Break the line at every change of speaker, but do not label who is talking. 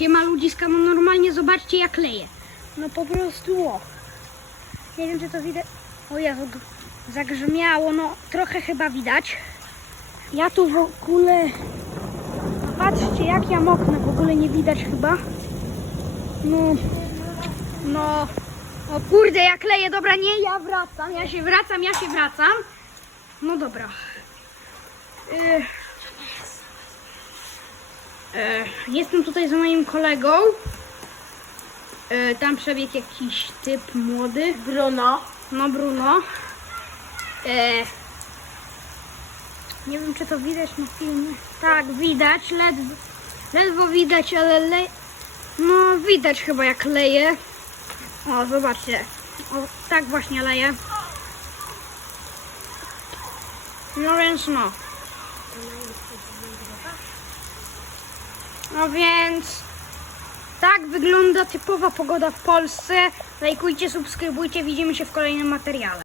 Siema ludziska, no normalnie zobaczcie jak leje. No po prostu o. Nie wiem czy to widać. O Jezu, zagrzmiało, no trochę chyba widać. Ja tu w ogóle... Patrzcie jak ja moknę, w ogóle nie widać chyba. No... No... O kurde jak leje, dobra nie, ja wracam, ja się wracam, ja się wracam. No dobra. Y, E, Jestem tutaj z moim kolegą. E, Tam przebiegł jakiś typ młody.
Bruno.
No Bruno. E, Nie wiem czy to widać na filmie. Tak, widać, ledwo, ledwo widać, ale le... No widać chyba jak leje. O, zobaczcie. O, tak właśnie leje. No więc no. No więc tak wygląda typowa pogoda w Polsce. Lajkujcie, subskrybujcie, widzimy się w kolejnym materiale.